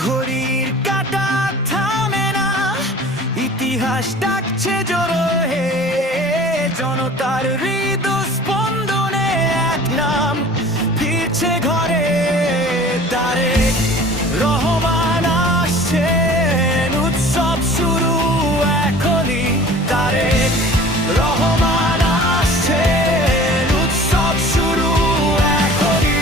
ঘড়ির কাঁটা থামে না, ইতিহাস ডাকছে জোরে হে। জনতার হৃদস্পন্দনে এক নাম ফিরছে ঘরে। তারেক রহমান আসছেন, উৎসব শুরু এখনই। তারেক রহমান আসছেন, উৎসব শুরু এখনই।